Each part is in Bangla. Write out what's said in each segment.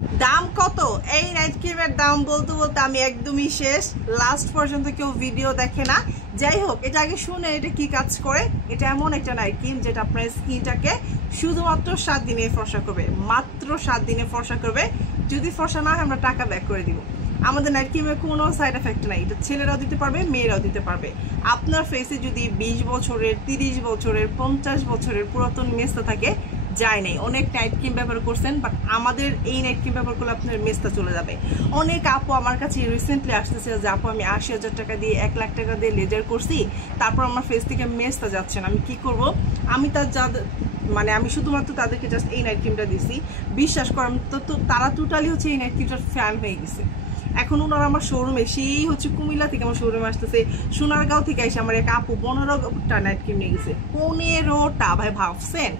দাম কত? এই নাইট ক্রিমের দাম বলতে বলতে আমি একদমই শেষ। লাস্ট পর্যন্ত কেউ ভিডিও দেখে না। যাই হোক, এটা আগে শুনে এটা কি কাজ করে। এটা এমন একটা নাইট ক্রিম যেটা আপনার স্কিনটাকে শুধুমাত্র 7 দিনে ফর্সা করবে, মাত্র 7 দিনে ফর্সা করবে। যদি ফর্সা না হয় আমরা টাকা ব্যাক করে দিব। আমাদের নাইট ক্রিমের কোনো সাইড এফেক্ট নাই। এটা ছেলেরাও দিতে পারবে, মেয়েরাও দিতে পারবে। আপনার ফেসে যদি 20 বছরের, 30 বছরের, 50 বছরের পুরাতন মেস্তা থাকে, যায় নাই, অনেক নাইট ক্রিম ব্যবহার করছেন, বাট আমাদের এই নাইট ক্রিম ব্যবহার করলে আপনার মেস্তা চলে যাবে। অনেক আপু আমার কাছে রিসেন্টলি আসতেছে যে আপু আমি 80,000 টাকা দিয়ে 1 লাখ টাকা দিয়ে লেজার করছি, তারপর আমার ফেস থেকে মেস্তা যাচ্ছে না, আমি কি করব? আমি তার মানে আমি শুধুমাত্র তাদেরকে জাস্ট এই নাইট ক্রিমটা দিছি। বিশ্বাস করেন তো তারা টোটালি হচ্ছে এই নাইট ক্রিমটার ফ্যান হয়ে গেছে। এখন ওনারা আমার শোরুমে, সেই হচ্ছে কুমিল্লা থেকে আমার শোরুমে আসতেছে, সোনারগাঁও থেকে এসে আমার এক আপু 15টা নাইট ক্রিম নিয়ে গেছে। 15টা! ভাই ভাবছেন,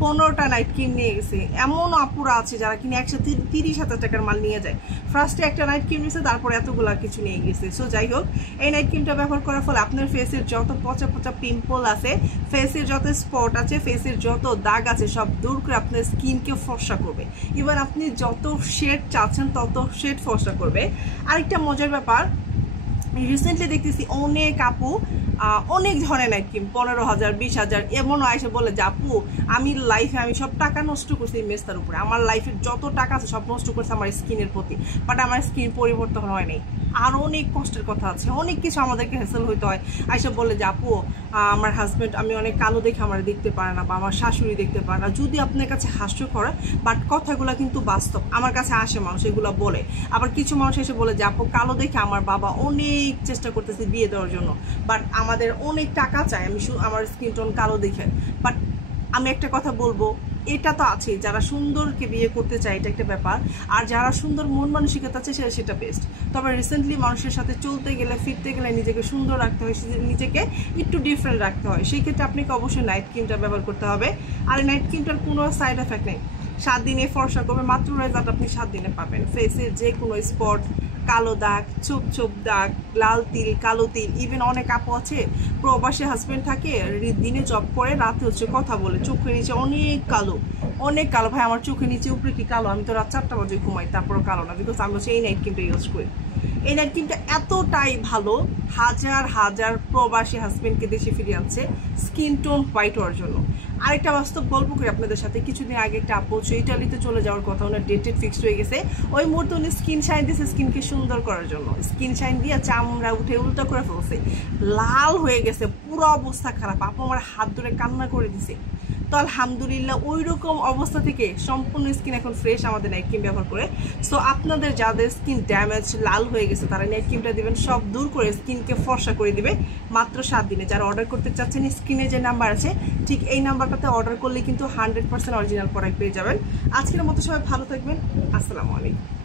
15টা নাইট ক্রিম নিয়ে গেছে। এমন আপুরা আছে যারা কিনে 130,000 টাকার মাল নিয়ে যায়। ফার্স্টে একটা নাইট ক্রিম নিয়েছে, তারপরে এতগুলা কিছু নিয়ে গেছে। সো যাই হোক, এই নাইট ক্রিমটা ব্যবহার করার ফলে আপনার ফেসের যত পচা পচা পিম্পল আছে, ফেসের যত স্পট আছে, ফেসের যত দাগ আছে, সব দূর করে আপনার স্কিনকে ফর্সা করবে। ইভেন আপনি যত শেড চাচ্ছেন তত শেড ফর্সা করবে। আরেকটা মজার ব্যাপার, রিসেন্টলি দেখতেছি অনেক আপু অনেক ধরনের নাইট ক্রিম 15,000, 20,000 এমনও এসে বলে যে আপু আমি লাইফে আমি সব টাকা নষ্ট করছি এই মেস্তার উপরে, আমার লাইফের যত টাকা আছে সব নষ্ট করছে আমার স্কিনের প্রতি, বাট আমার স্কিন পরিবর্তন হয় নাই। আর অনেক কষ্টের কথা আছে, অনেক কিছু আমাদেরকে হ্যাসেল হইতে হয়। আইসা বলে যে আপু আমার হাজব্যান্ড আমি অনেক কালো দেখে আমার দেখতে পারে না, বা আমার শাশুড়ি দেখতে পারে না। যদি আপনার কাছে হাস্যকর, বাট কথাগুলো কিন্তু বাস্তব। আমার কাছে আসে মানুষ এগুলো বলে। আবার কিছু মানুষ এসে বলে যে আপু কালো দেখে আমার বাবা অনেক চেষ্টা করতেছে বিয়ে দেওয়ার জন্য, বাট আমাদের অনেক টাকা চাই আমি আমার স্কিন টোন কালো দেখে। বাট আমি একটা কথা বলবো, এটা তো আছে যারা সুন্দরকে বিয়ে করতে চায়, এটা একটা ব্যাপার। আর যারা সুন্দর মন মানসিকতা আছে সেটা বেস্ট। তবে রিসেন্টলি মানুষের সাথে চলতে গেলে, ফিরতে গেলে নিজেকে সুন্দর রাখতে হয়, নিজেকে একটু ডিফারেন্ট রাখতে হয়। সেই ক্ষেত্রে আপনাকে অবশ্যই নাইট ক্রিমটা ব্যবহার করতে হবে। আর এই নাইট ক্রিমটার কোনো সাইড এফেক্ট নেই। 7 দিনে ফর্সা করবে, মাত্র রেজাল্ট আপনি 7 দিনে পাবেন। ফেসের যে কোনো স্পট, কালো দাগ, ছোপ ছোপ দাগ, লাল তিল, কালো তিল, ইভেন অনেক আপু আছে প্রবাসী হাজবেন্ড থাকে, দিনে জব করে, রাতে হচ্ছে কথা বলে, চোখের নিচে অনেক কালো, অনেক কালো। ভাই আমার চোখের নিচে উপরে কি কালো? আমি তো রাত 4টা বাজে ঘুমাই, তারপরও কালো না, বিকজ আমি হচ্ছে এই নাইট ক্রিমটা ইউজ করি। এই নাইট ক্রিমটা এতটাই ভালো, হাজার হাজার প্রবাসী হাজবেন্ডকে দেশে ফিরিয়ে আনছে স্কিন টোন হোয়াইট হওয়ার জন্য। আরেকটা বাস্তব গল্প করি আপনাদের সাথে। কিছুদিন আগে একটা আপু ইটালিতে চলে যাওয়ার কথা, ওনার ডেটেড ফিক্সড হয়ে গেছে। ওই মুহূর্তে উনি স্কিন শাইন দিয়েছে স্কিনকে সুন্দর করার জন্য। স্কিন শাইন দিয়ে চামড়া উঠে উল্টো করে ফেলছে, লাল হয়ে গেছে, পুরো অবস্থা খারাপ। আপু আমার হাত ধরে কান্না করে দিছে। তো আলহামদুলিল্লাহ ওই রকম অবস্থা থেকে সম্পূর্ণ স্কিন এখন ফ্রেশ আমাদের নাইট ক্রিম ব্যবহার করে। সো আপনাদের যাদের স্কিন ড্যামেজ, লাল হয়ে গেছে, তারা নাইট ক্রিমটা দিবেন, সব দূর করে স্কিনকে ফর্সা করে দিবে মাত্র 7 দিনে। যারা অর্ডার করতে চাচ্ছেন, স্ক্রিনে যে নাম্বার আছে ঠিক এই নাম্বারটাতে অর্ডার করলে কিন্তু 100% অরিজিনাল প্রোডাক্ট পেয়ে যাবেন। আজকের মতো সবাই ভালো থাকবেন। আসসালামু আলাইকুম।